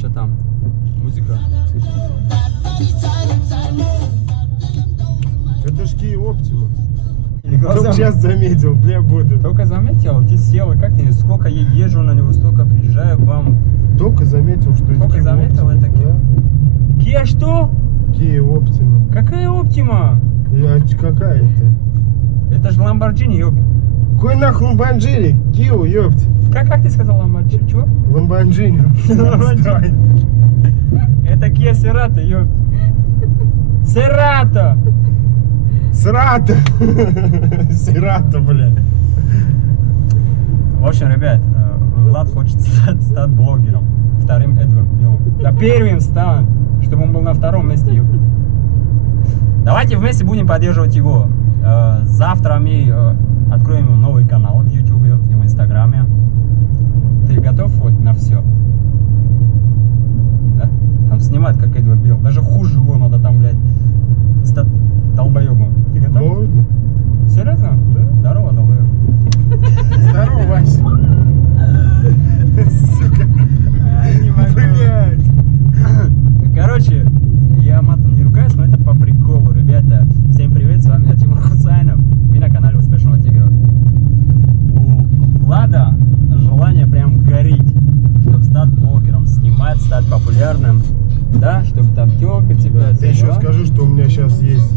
Что там? Музыка. Это ж Kia Optima. Или Только глазам. сейчас заметил, бля, буду. Только заметил, ты сел, и как ты, сколько я езжу на него, столько приезжаю к вам. Только заметил, что это Только Kia заметил, Optima. это Kia? Да? Kia что? Kia Optima. Какая Optima? Какая это? Это же Lamborghini, ёп. Какой нахуй Ламборджини? Кио, ёпть. Как ты сказал Lamborghini? Чего? Ламборджини. Это Kia Cerato, ёп. Cerato! Срата. Сирата, бля. В общем, ребят, Влад хочет стать блогером. Вторым Эдвардом. Да первым станет, чтобы он был на втором месте, ёп. Давайте вместе будем поддерживать его. Завтра мы откроем новый канал в YouTube и в Инстаграме. Ты готов вот на все? Да? Там снимать, как Эдвард Билл. Даже хуже его надо там, блядь, стать долбоебом. Ты готов? Можно? Серьезно? Да. Здорово, долбоеб. Здорово, Вася. Сука. Не могу. Блядь. Короче, я матом не ругаюсь, но это по приколу, ребята. Всем привет, с вами я, Тимур Хусайнов. Вы на канале Успешного Тигра. У Влада желание прям горит, чтобы стать блогером, снимать, стать популярным. Да, чтобы там тёлка тебя... Ты еще скажи, что у меня сейчас есть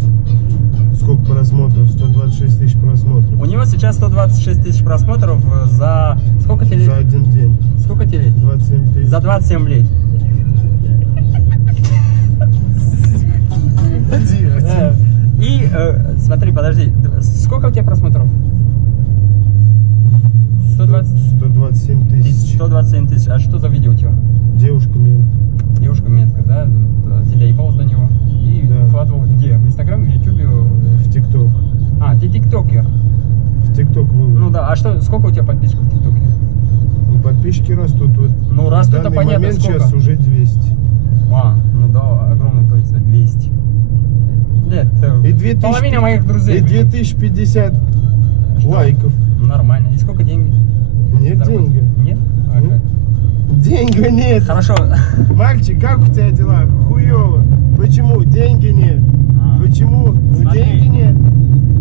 сколько просмотров? 126 тысяч просмотров. У него сейчас 126 тысяч просмотров за... Сколько тебе лет? За один день. Сколько тебе лет? 27 тысяч. За 27 лет. И смотри, подожди, сколько у тебя просмотров? 127 тысяч. 127 тысяч. А что за видео у тебя? Девушка мент. Девушка метка, да? Ты доебался до него и Да. выкладывал где? В Инстаграме, в Ютубе? В ТикТок. А, ты тиктокер. В ТикТок выложил. Ну да, а что, сколько у тебя подписчиков в ТикТоке? Ну, подписчики растут. Вот Ну, в растут, это данный понятно, момент сколько? сейчас уже 200. А, ну да, огромное количество, 200. Нет, И 2000, половина моих друзей. И блин. 2050 Что? лайков. Нормально. И сколько денег? Нет заработал? денег. Нет? А Нет. как? Деньги нет. Хорошо. Мальчик, как у тебя дела? Хуёво. Почему? Деньги нет. А. Почему? Ну Смотри. деньги нет.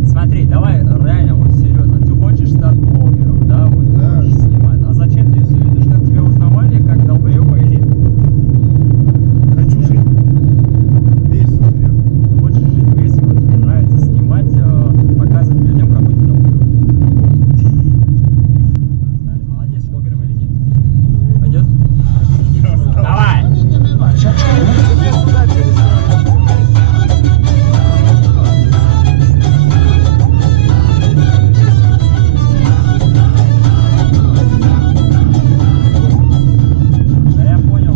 Смотри, давай реально вот серьезно. Ты хочешь стать блогером, да? Вот ты Да. хочешь снимать. А зачем тебе все это? Чтобы тебя узнавали как долбоеба или Хочу жить весело. хочешь жить весело, тебе нравится снимать, показывать людям, какой ты долбоеб? Молодец, блогером или нет? Пойдет? Давай! Да я понял.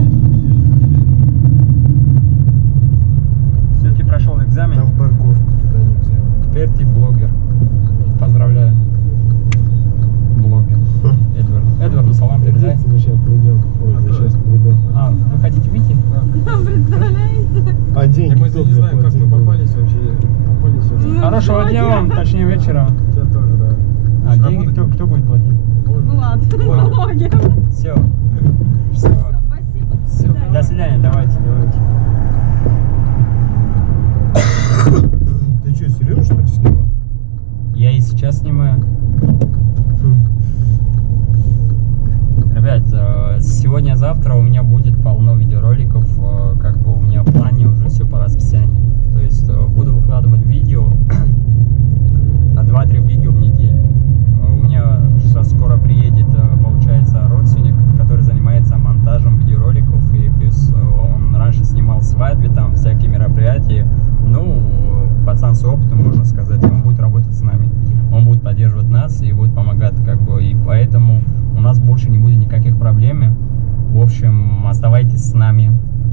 Все, ты прошел экзамен. Там парковку туда нельзя. Теперь ты блогер. Поздравляю. Блогер. Эдвард. Эдварду салам передай. Идите, мы сейчас придем. Ой, я сейчас приду. А, вы хотите выйти? Представляете? А деньги Мы кто не знаем, как платить мы будет? попались вообще. Попались сюда. Хорошего дня вам, точнее вечера. Тебя тоже, да. А деньги кто будет платить? Влад, блогер. Все. Все. Спасибо. Все. До свидания, давайте. Ты что, серьезно что ли снимал? Я и сейчас снимаю. Ребят, сегодня-завтра у меня будет полно видеороликов, как бы у меня в плане уже все по расписанию. То есть буду выкладывать видео, 2-3 видео в неделю. У меня сейчас скоро приедет, получается, родственник, который занимается монтажем видеороликов, и плюс он раньше снимал свадьбы, там всякие мероприятия. Ну, пацан с опытом, можно сказать, и он будет работать с нами. Он будет поддерживать нас и будет помогать, как бы, и поэтому у нас больше не будет никаких проблем. В общем, оставайтесь с нами,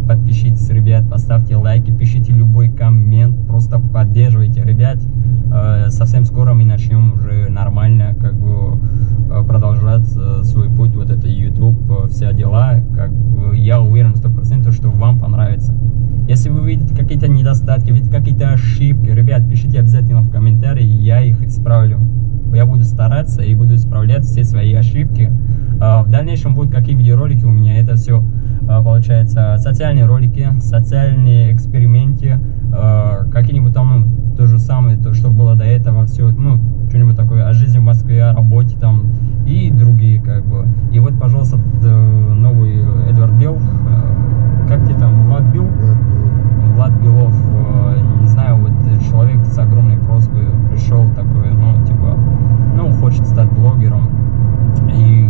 подпишитесь, ребят, поставьте лайки, пишите любой коммент, просто поддерживайте, ребят. Совсем скоро мы начнем уже нормально, как бы, продолжать свой путь, вот это YouTube, все дела. Как бы, я уверен 100%, что вам понравится. Если вы видите какие-то недостатки, видите какие-то ошибки, ребят, пишите обязательно в комментарии, я их исправлю. Я буду стараться и буду исправлять все свои ошибки. В дальнейшем будут какие видеоролики у меня, это все получается, социальные ролики, социальные эксперименты, какие-нибудь там, ну, то же самое, то, что было до этого, все, ну, что-нибудь такое о жизни в Москве, о работе там и другие, как бы. И вот, пожалуйста, новый Эдвард Билл, как тебе там, Влад Белов, не знаю, вот человек с огромной просьбой пришел такой, ну, типа, ну, хочет стать блогером, и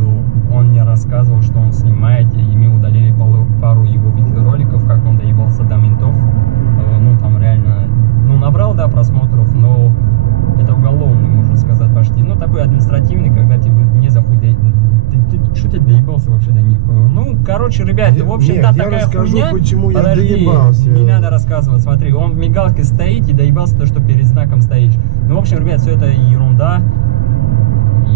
он мне рассказывал, что он снимает, и ему удалили пару его видеороликов, как он доебался до ментов, ну, там реально, ну, набрал, да, просмотров, но это уголовный, можно сказать, почти, ну, такой административный, когда тебе не захудеть. Ты что ты доебался вообще до них? Ну, короче, ребят, в общем, там я такая расскажу, хуйня. почему я Подожди, доебался. не надо рассказывать, смотри, он в мигалке стоит и доебался то, что перед знаком стоишь. Ну, в общем, ребят, все это ерунда.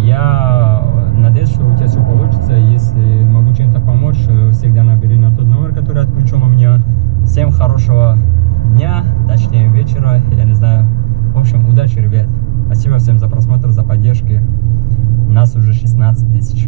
Я надеюсь, что у тебя все получится. Если могу чем-то помочь, всегда набери на тот номер, который отключен у меня. Всем хорошего дня, точнее вечера, я не знаю. В общем, удачи, ребят. Спасибо всем за просмотр, за поддержки. Нас уже 16 тысяч.